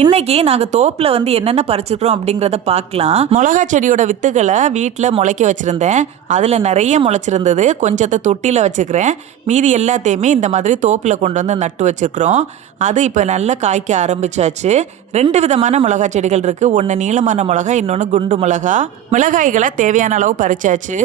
இன்னைக்கு நாங்கள் தோப்பில் வந்து என்னென்ன பறிச்சிருக்கிறோம் அப்படிங்கிறத பார்க்கலாம். மிளகா செடியோட வித்துகளை வீட்டில் முளைக்க வச்சுருந்தேன். அதில் நிறைய முளைச்சிருந்தது. கொஞ்சத்தை தொட்டியில் வச்சுக்கிறேன். மீதி எல்லாத்தையுமே இந்த மாதிரி தோப்பில் கொண்டு வந்து நட்டு வச்சுருக்குறோம். அது இப்போ நல்லா காய்க்க ஆரம்பிச்சாச்சு. 2 விதமான மிளகா செடிகள் இருக்குது. ஒன்று நீளமான மிளகா, இன்னொன்று குண்டு மிளகா. மிளகாய்களை தேவையான அளவு பறிச்சாச்சு.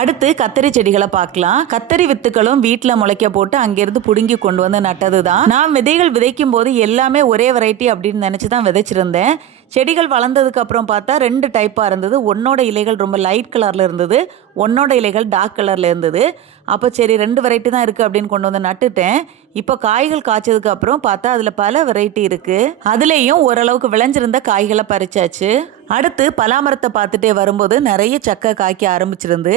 அடுத்து கத்தரி செடிகளை பார்க்கலாம். கத்தரி வித்துக்களும் வீட்டில் முளைக்க போட்டு அங்கேருந்து பிடுங்கி கொண்டு வந்து நட்டது தான். நான் விதைகள் விதைக்கும் போது எல்லாமே ஒரே வெரைட்டி அப்படின்னு நினச்சி தான் விதைச்சிருந்தேன். செடிகள் வளர்ந்ததுக்கு அப்புறம் பார்த்தா 2 டைப்பாக இருந்தது. ஒன்னோட இலைகள் ரொம்ப லைட் கலரில் இருந்தது, ஒன்னோட இலைகள் டார்க் கலரில் இருந்தது. அப்போ சரி 2 வெரைட்டி தான் இருக்குது அப்படின்னு கொண்டு வந்து நட்டுட்டேன். இப்போ காய்கள் காய்ச்சதுக்கு அப்புறம் பார்த்தா அதில் பல வெரைட்டி இருக்குது. அதுலேயும் ஓரளவுக்கு விளைஞ்சிருந்த காய்களை பறிச்சாச்சு. அடுத்து பலாமரத்தை பார்த்துட்டே வரும்போது நிறைய சக்கை காய்க்க ஆரம்பிச்சிருந்து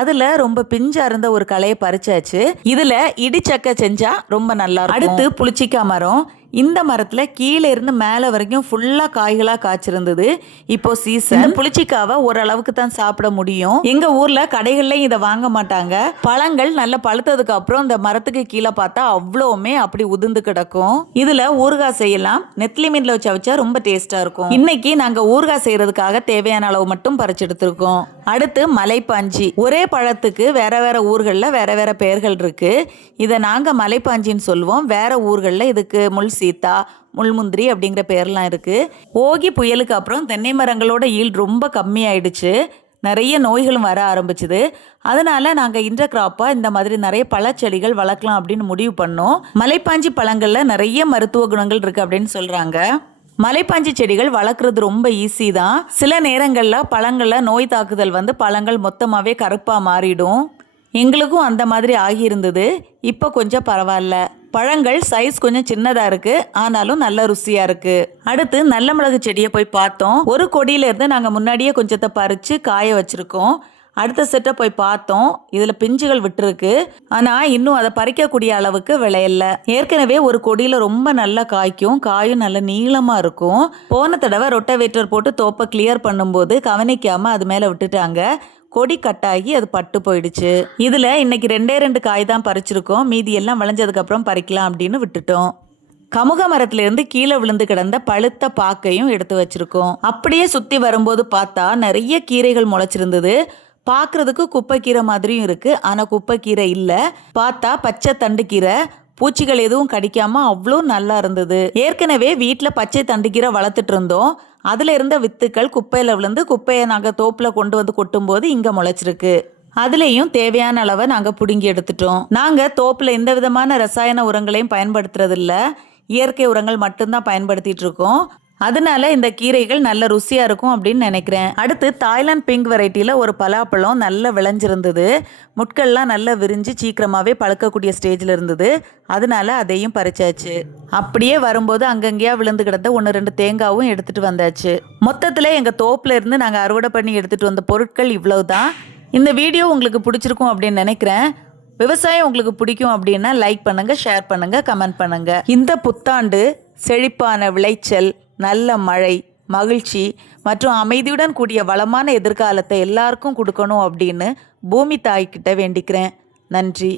அதில் ரொம்ப பிஞ்சா இருந்த ஒரு களையை பறிச்சாச்சு. இதில் இடிச்சக்கை செஞ்சா ரொம்ப நல்லா இருக்கும். அடுத்து புளிச்சிக்காய் மரம். இந்த மரத்தில் கீழே இருந்து மேலே வரைக்கும் ஃபுல்லாக காய்களாக காய்ச்சிருந்தது. இப்போ சீசன். புளிச்சிக்காவை ஓரளவுக்கு தான் சாப்பிட முடியும். எங்கள் ஊரில் கடைகள்லையும் இதை வாங்க மாட்டாங்க. பழங்கள் நல்லா பழுத்ததுக்கு அப்புறம் இந்த மரத்துக்கு கீழே பார்த்தா அவ்வளோவுமே அப்படி உதிர்ந்து கிடக்கும். இதில் ஊறுகாய் செய்யலாம். நெத்திலி மீனில் வச்சு வச்சா ரொம்ப டேஸ்ட்டாக இருக்கும். இன்னைக்கு நாங்கள் ஊறுகாய் செய்யறதுக்காக தேவையான அளவு மட்டும் பறிச்சு எடுத்திருக்கோம். அடுத்து மலைப்பாஞ்சி. ஒரே பழத்துக்கு வேற வேற ஊர்களில் வேற வேற பெயர்கள் இருக்கு. இதை நாங்கள் மலைப்பாஞ்சின்னு சொல்லுவோம். வேற ஊர்களில் இதுக்கு முள் சீத்தா, முள்முந்திரி அப்படிங்கிற பேர்லாம் இருக்கு. ஓகி புயலுக்கு அப்புறம் தென்னை மரங்களோட ஈல்டு ரொம்ப கம்மியாயிடுச்சு. நிறைய நோய்களும் வர ஆரம்பிச்சுது. அதனால நாங்கள் இன்டர்கிராப்பாக இந்த மாதிரி நிறைய பழச்செடிகள் வளர்க்கலாம் அப்படின்னு முடிவு பண்ணோம். மலைப்பாஞ்சி பழங்களில் நிறைய மருத்துவ குணங்கள் இருக்கு அப்படின்னு சொல்றாங்க. மலைப்பாஞ்சி செடிகள் வளர்க்குறது ரொம்ப ஈஸி தான். சில நேரங்களில் பழங்களில் நோய் தாக்குதல் வந்து பழங்கள் மொத்தமாகவே கருப்பாக மாறிடும். எங்களுக்கும் அந்த மாதிரி ஆகியிருந்தது. இப்போ கொஞ்சம் பரவாயில்ல. பழங்கள் சைஸ் கொஞ்சம் சின்னதாக இருக்குது, ஆனாலும் நல்ல ருசியாக இருக்குது. அடுத்து நல்ல மிளகு செடியை போய் பார்த்தோம். ஒரு கொடியிலேருந்து நாங்கள் முன்னாடியே கொஞ்சத்தை பறித்து காய வச்சுருக்கோம். அடுத்த செட்டை போய் பார்த்தோம். இதில் பிஞ்சுகள் விட்டுருக்கு, ஆனால் இன்னும் அதை பறிக்கக்கூடிய அளவுக்கு விளையல. ஏற்கனவே ஒரு கொடியில் ரொம்ப நல்லா காய்க்கும். காயும் நல்ல நீளமாக இருக்கும். போன தடவை ரொட்டவேட்டர் போட்டு தோப்பை கிளியர் பண்ணும்போது கவனிக்காமல் அது மேலே விட்டுட்டாங்க. கொடி கட்டாகி அது பட்டு போயிடுச்சு. இதில் இன்னைக்கு 2 காய் தான் பறிச்சிருக்கோம். மீதி எல்லாம் விளைஞ்சதுக்கு அப்புறம் பறிக்கலாம் அப்படின்னு விட்டுட்டோம். கமுக மரத்திலிருந்து கீழே விழுந்து கிடந்த பழுத்த பாக்கையும் எடுத்து வச்சிருக்கோம். அப்படியே சுற்றி வரும்போது பார்த்தா நிறைய கீரைகள் முளைச்சிருந்தது. பார்க்கறதுக்கு குப்பைக்கீரை மாதிரியும் இருக்கு, ஆனால் குப்பைக்கீரை இல்லை. பார்த்தா பச்சை தண்டு கீரை. பூச்சிகள் எதுவும் கடிக்காம அவ்வளோ நல்லா இருந்தது. ஏற்கனவே வீட்டில் பச்சை தண்டுக்கீரை வளர்த்துட்டு இருந்தோம். அதில் இருந்த வித்துக்கள் குப்பையில் விழுந்து குப்பையை நாங்கள் தோப்பில் கொண்டு வந்து கொட்டும்போது இங்கே முளைச்சிருக்கு. அதுலேயும் தேவையான அளவை நாங்கள் பிடுங்கி எடுத்துட்டோம். நாங்கள் தோப்பில் எந்த விதமான ரசாயன உரங்களையும் பயன்படுத்துறதில்ல. இயற்கை உரங்கள் மட்டும்தான் பயன்படுத்திட்டு இருக்கோம். அதனால இந்த கீரைகள் நல்ல ருசியாக இருக்கும் அப்படின்னு நினைக்கிறேன். அடுத்து தாய்லாந்து பிங்க் வெரைட்டியில் ஒரு பலாப்பழம் நல்லா விளைஞ்சிருந்தது. முட்கள்லாம் நல்லா விரிஞ்சு சீக்கிரமாகவே பழுக்கக்கூடிய ஸ்டேஜில் இருந்தது. அதனால அதையும் பறிச்சாச்சு. அப்படியே வரும்போது அங்கங்கேயா விழுந்து கிடந்த 1-2 தேங்காவும் எடுத்துகிட்டு வந்தாச்சு. மொத்தத்தில் எங்கள் தோப்பில் இருந்து நாங்கள் அறுவடை பண்ணி எடுத்துகிட்டு வந்த பொருட்கள் இவ்வளவு தான். இந்த வீடியோ உங்களுக்கு பிடிச்சிருக்கும் அப்படின்னு நினைக்கிறேன். விவசாயம் உங்களுக்கு பிடிக்கும் அப்படின்னா லைக் பண்ணுங்கள், ஷேர் பண்ணுங்கள், கமெண்ட் பண்ணுங்கள். இந்த புத்தாண்டு செழிப்பான விளைச்சல், நல்ல மழை, மகிழ்ச்சி மற்றும் அமைதியுடன் கூடிய வளமான எதிர்காலத்தை எல்லாருக்கும் கொடுக்கணும் அப்படின்னு பூமி தாய்கிட்ட வேண்டிக்கிறேன். நன்றி.